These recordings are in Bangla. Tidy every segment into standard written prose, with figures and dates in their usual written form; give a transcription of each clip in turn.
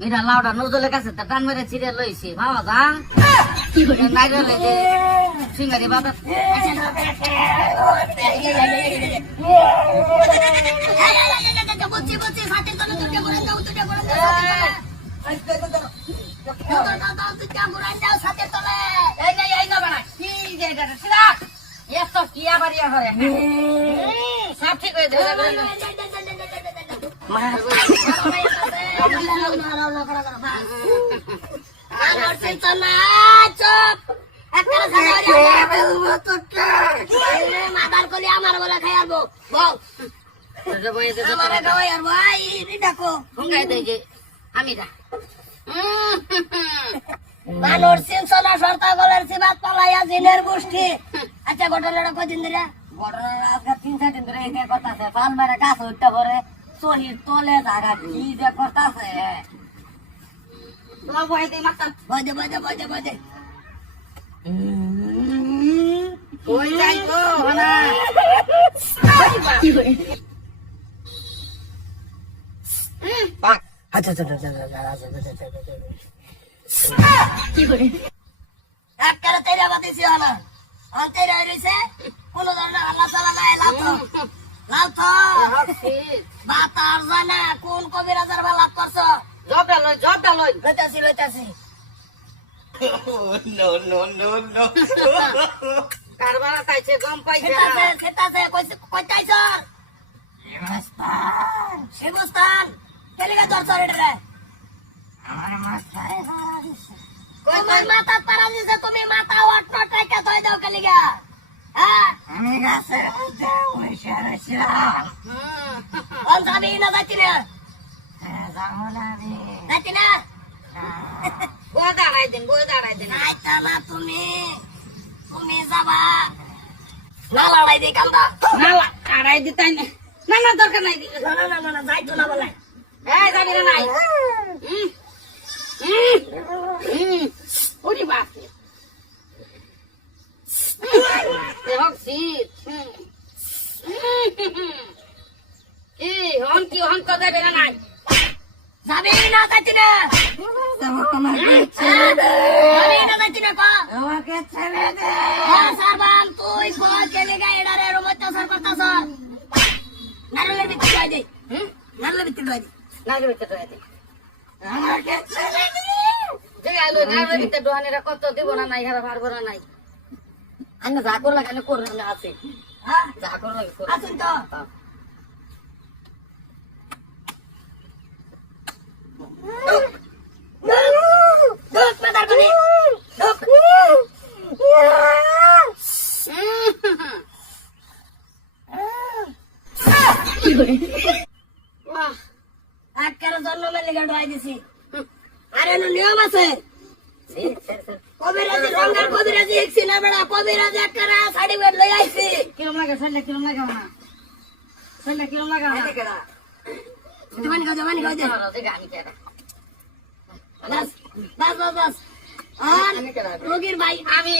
মিরা লাউডা নজলের কাছে তা টান মেরে ছিঁড়ে লইছি বাবা যা নাইরলে যে সিঙ্গারি বাবা বুঝছি সাথে তলে তুই করে দাও তুই করে দাও সাথে তলে এই না বানা কি যে এটা সিরা এসব কি আবার ইয়া করে সব ঠিক হয়ে যাবে মাদার কলি আমার বলে খাই আসবো বল আমি মানুষ সিনসনা সরতা গলের সিবাত পালাইয়া জিনের গোষ্ঠী আচ্ছা ঘটনাটা কদিন ধরে ঘটনা আজকে 3-4 দিন ধরে এই কথা আছে ফাল মারা গাছ উঠতে পরে শহীদ তলে জায়গা কি যে করতেছে বয়দে মাতা বয়দে বয়দে বয়দে বয়দে কই যাই গো না পাক আচ্ছা আচ্ছা কি করে একবারে তেরা বাতিছি হলো আর তেরা রইছে কোন ধরনের আল্লাহ তাআলা নাই লাভ তো বাতার জানা কোন কবিরাজের ভালো লাভ করছো জবটা লই লইতাছি নো কারবারা তাইছে গম পাইছে সেটাছে কইতাইছ শিবস্তান কেলিগা দরছরে রে আমার মাথায় কই মাথা পারা দিছে তুমি মাথা ওট টাকা ধই দাও কেলিগা হ্যাঁ আমি গাছে বসে রইছিলাম কোন যাবি না যাচ্ছি না যাবো না আমি যাচ্ছি না বই দাঁড়াই দিন আইতা না তুমি যাবা না লড়াই দি কান্দা না লড়াই দি তাই না দরকার নাই না যাইতো না বলে যাবি না নাই ওরে বাপ হন কথা বেরা নাই যাবি না যাচ্ছি না আমাকে ছেড়ে দে সারবান তুই কই কেলে গাইডারে রুমতে সর করতাছ নারলের ভিতর যাই দে নারলের ভিতর দে আমাকে ছেড়ে দে যে আলো নারলের ভিতর দোহানেরা কত দিব না নাই হারা পারবো না নাই আন্না যা করলা কেন করবে না আছে হ্যাঁ যা করলা আছেন তো আরে নিয়ম আছে কবিরাজি রঙের কবিরাজি একছি না বেড়া কবিরাজি একটা সার্টিফিকেট লই আইছি কিরম লাগে না কিরম লাগে না জমানি গাও দে আমি কেডা বাস আর রোগীর ভাই আমি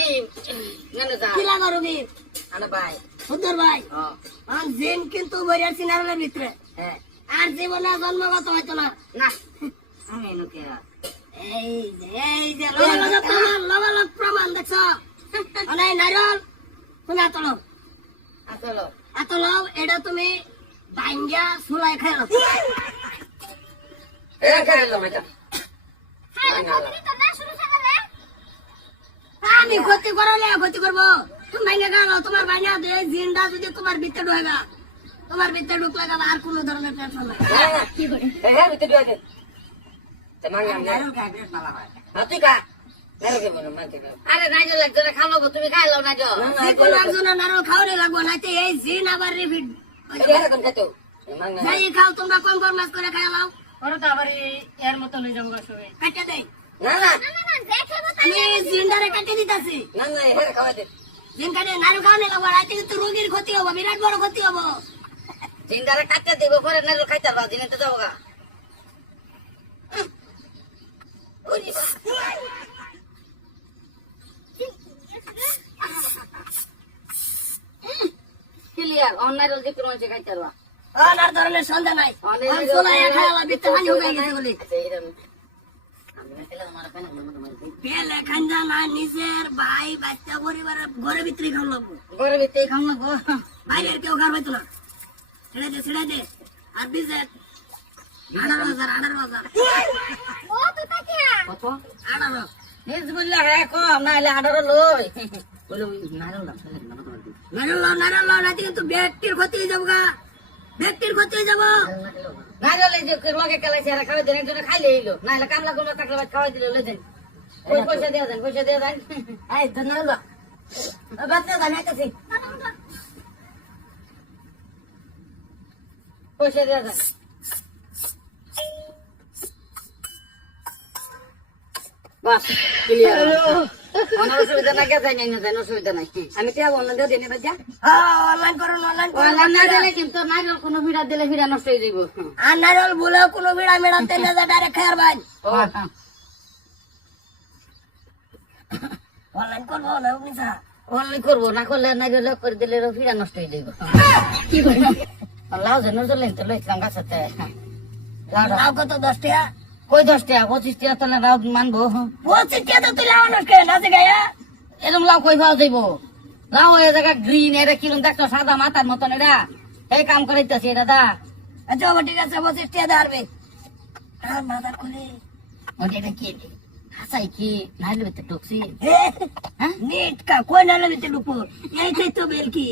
নানা যা কি লাগা রোগীর আনা ভাই সুন্দর ভাই হ্যাঁ জিন কিন্তু বইরার সিনারের ভিতরে হ্যাঁ আর জীবনে জন্মগত হয়তো না আমি লোকে এই যে লবলক প্রমাণ দেখছ অনেক নারল তুমি আতলো এটা তুমি বাইঙ্গা সুলাই খাইলো আমি ক্ষতি করবো তুমি বাইঙ্গা গালো তোমার বাইঙ্গা জিনটা যদি তোমার ভিতরে ঢুকে তোমার ভিতরে ঢুকলে গেল আর কোন ধরনের টেনশন নাই আরে নাইজল একজনে খাওয়াবো তুমি খাইলো না নারল খাওয়ানি লাগবো না এই জিন আবার রিপিট খাও তোমরা কম্প্রোমাইজ করে খাইলাও ওরা তো আবার এর মতো লই যাবো কাটে দেই আমি জিনটারে কাটে দিতেছি জিন কাটে নারল খাওয়ানি লাগবো রাতে কিন্তু রোগীর ক্ষতি হবো বিরাট বড় ক্ষতি হবো জিনটারে কাটে দিব পরে নারল খাইতে পারবা জিনে তো যাবো গা ক্লিয়ার অনলাইন যে কোনো যে খাইতে পারবা আর ধরনের সন্দেহ নাই অনলাইন খাইলা বিতে পানি হয়ে গেছে বলি পেলে খাঞ্জা না নিজের ভাই বাচ্চা পরিবারের ঘরে ভিতরে খাওয়া লাগবো, ঘরের ভিতরে খাও না গো। বাইরের কেউ খাওয়া পাইতো না। ছেড়ে দে আর দিছে 18,000 কত 18 নিজ বললে হ্যাঁ কম না হলে 18 লই বলে ওই নারল না নারল নাতি কিন্তু ব্যক্তির ক্ষতি হয়ে যাবো গা, ব্যক্তির ক্ষতি হয়ে যাবো। না হলে যে লগে কেলাইছে এরা খাওয়াই দেন একজনে খাইলে এলো না হলে কামলা করবে থাকলে বাদ খাওয়াই দিলে লই দেন পয়সা দিয়ে দেন এই তো নারল বাচ্চা জানাইতেছি পয়সা দিয়ে দেন বাস ক্লিয়ার অনার অসুবিধা নাই গেছে নাই না অসুবিধা নাই আমি তে অনলাইন দিয়ে দেনে বাজা অনলাইন করুন অনলাইন না দিলে কিন্তু নাইরল কোনো ভিড়া দিলে ভিড়া নষ্ট হয়ে যাইব আর নারল বলেও কোনো বিড়া মেডাম 3,000 ডাইরেক্ট খায়ার ভাই অনলাইন করবো না নিসা অনলাইন করবো না করলে নাইরল করে দিলে ভিড়া নষ্ট হয়ে যাইব কি করি লাউ যেন চলেন তো লইছিলাম গাছতে লাউ কত 10 টাকা কই 10 টাকা 25 টাকা তাহলে লাউ মানবো 25 টাকা তো তুই লাউ নষ্ট না আছে গায়া এরকম লাউ কই পাওয়া যাইব লাউ এই জায়গা গ্রিন এটা কিরম দেখছো সাদা মাথার মতন এটা এই কাম করাইতেছে এটা দা আচ্ছা ঠিক আছে 25 টাকা দাঁড়বে আর মাদার খুলে ওটা এটা কি হাসাই কি নাইলে ভিতরে ঢুকছি হ্যাঁ নেট কা কোন নালে ভিতরে ঢুকবো এইটাই তো বেল কি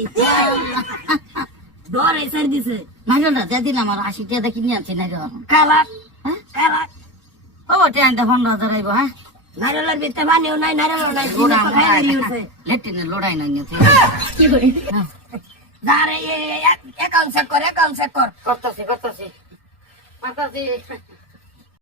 ডর এসে দিছে নাইলে না দিয়ে দিলাম আর 80 টাকা কিনে আনছি নাইলে কালা হ্যাঁ কালা ও টেনটা 15,000 আইব হ্যাঁ নারকেলের ভিতরে বানিও নাই নারকেল নাই লেটিনে লড়াই নাই কি করি যারে অ্যাকাউন্ট চেক কর করতেছি মাতাছি